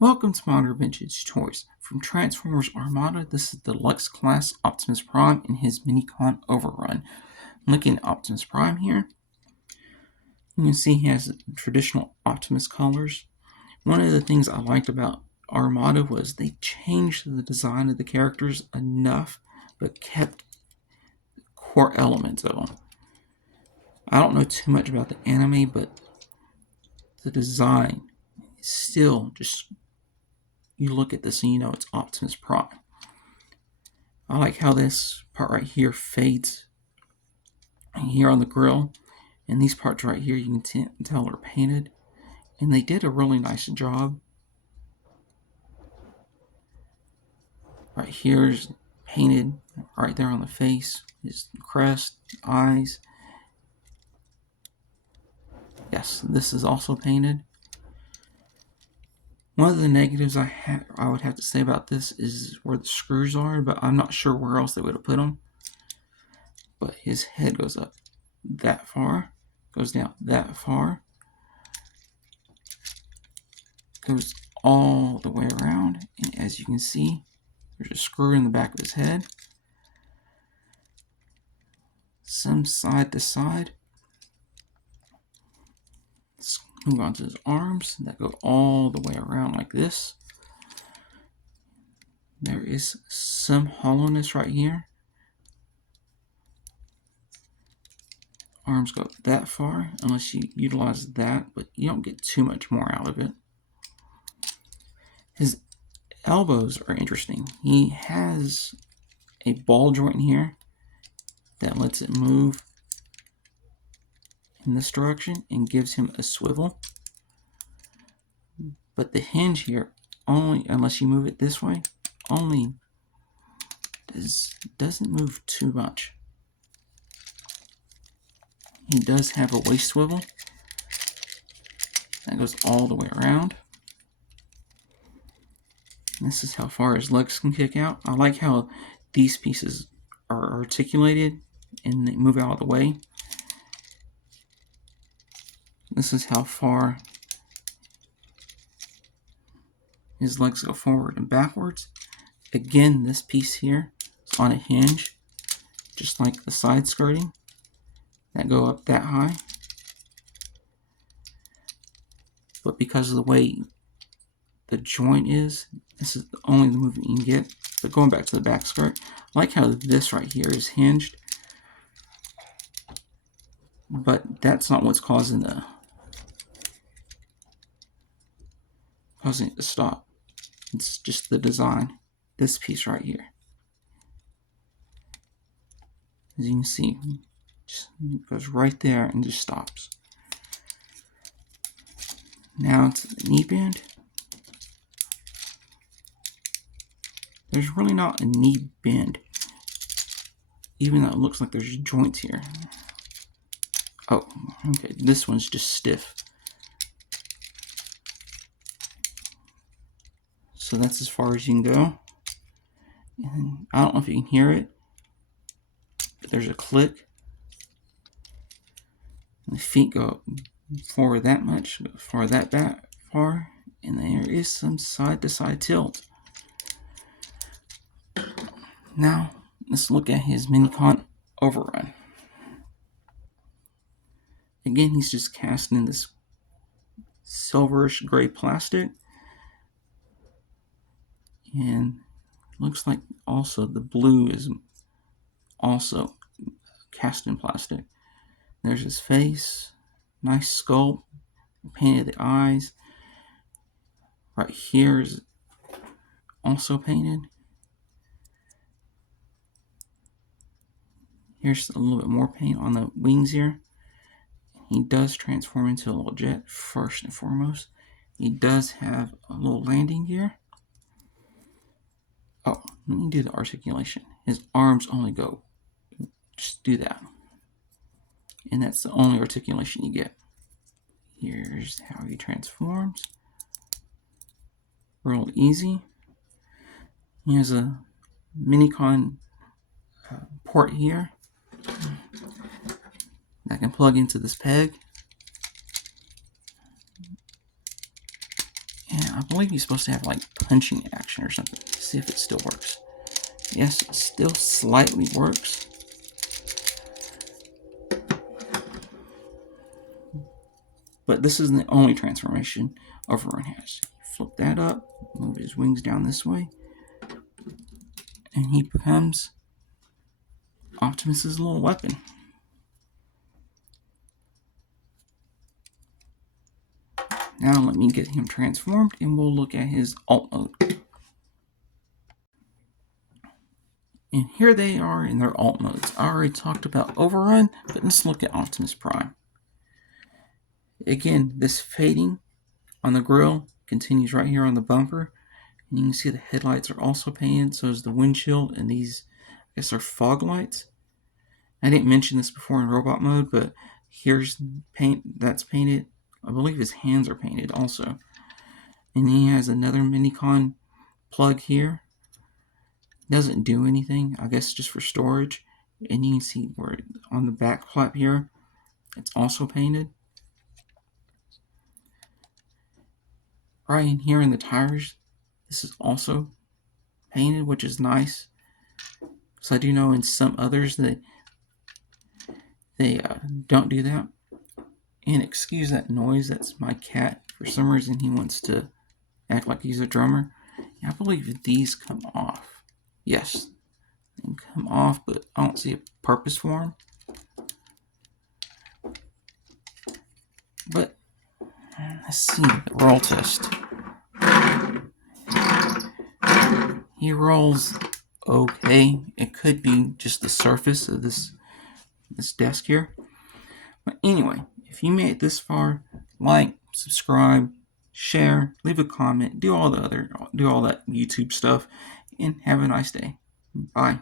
Welcome to Modern Vintage Toys. From Transformers Armada, this is the Deluxe Class Optimus Prime and his Minicon Over-Run. Looking at Optimus Prime here, you can see he has traditional Optimus colors. One of the things I liked about Armada was they changed the design of the characters enough, but kept core elements of them. I don't know too much about the anime, but the design is still just... You look at this and you know it's Optimus Prime. I like how this part right here fades here on the grill, and these parts right here you can tell are painted, and they did a really nice job. Right here is painted right there on the face, his crest, eyes. Yes, this is also painted. One of the negatives I would have to say about this is where the screws are, but I'm not sure where else they would have put them. But his head goes up that far, goes down that far, goes all the way around, and as you can see, there's a screw in the back of his head. Some side to side. Let's move on to his arms that go all the way around like this. There is some hollowness right here. Arms go that far unless you utilize that, but you don't get too much more out of it. His elbows are interesting. He has a ball joint here that lets it move in this direction and gives him a swivel. But the hinge here, only unless you move it this way, only doesn't move too much. He does have a waist swivel that goes all the way around. This is how far his legs can kick out. I like how these pieces are articulated and they move out of the way. This is how far his legs go forward and backwards. Again, this piece here is on a hinge, just like the side skirting that go up that high. But because of the way the joint is, this is only the movement you can get. But going back to the back skirt, I like how this right here is hinged. But that's not what's causing it to stop. It's just the design. This piece right here. As you can see, just goes right there and just stops. Now to the knee bend. There's really not a knee bend, even though it looks like there's joints here. Oh, okay, this one's just stiff. So that's as far as you can go. And I don't know if you can hear it, but there's a click. And the feet go forward that much, go forward that back far, and there is some side to side tilt. Now, let's look at his Minicon Over-Run. Again, he's just cast in this silverish gray plastic. And looks like also the blue is also cast in plastic. There's his face, nice sculpt, painted the eyes. Right here is also painted. Here's a little bit more paint on the wings here. He does transform into a little jet first and foremost. He does have a little landing gear. Oh, let me do the articulation. His arms only go, just do that. And that's the only articulation you get. Here's how he transforms. Real easy. He has a Minicon port here that can plug into this peg. And And I believe he's supposed to have like punching action or something. Let's see if it still works. Yes, it still slightly works. But this isn't the only transformation Over-Run has. Flip that up, move his wings down this way, and he becomes Optimus's little weapon. Now let me get him transformed and we'll look at his alt mode. And here they are in their alt modes. I already talked about Over-Run, but let's look at Optimus Prime. Again, this fading on the grill continues right here on the bumper. And you can see the headlights are also painted, so is the windshield, and these, I guess, are fog lights. I didn't mention this before in robot mode, but here's paint that's painted. I believe his hands are painted also. And he has another Minicon plug here. Doesn't do anything, I guess just for storage. And you can see where on the back flap here, it's also painted. Right in here in the tires, this is also painted, which is nice. So I do know in some others that they don't do that. And excuse that noise, that's my cat. For some reason he wants to act like he's a drummer. I believe these come off. Yes, they come off, but I don't see a purpose for them. But let's see the roll test. He rolls okay. It could be just the surface of this desk here. But anyway, if you made it this far, like, subscribe, share, leave a comment, do all that YouTube stuff, and have a nice day. Bye.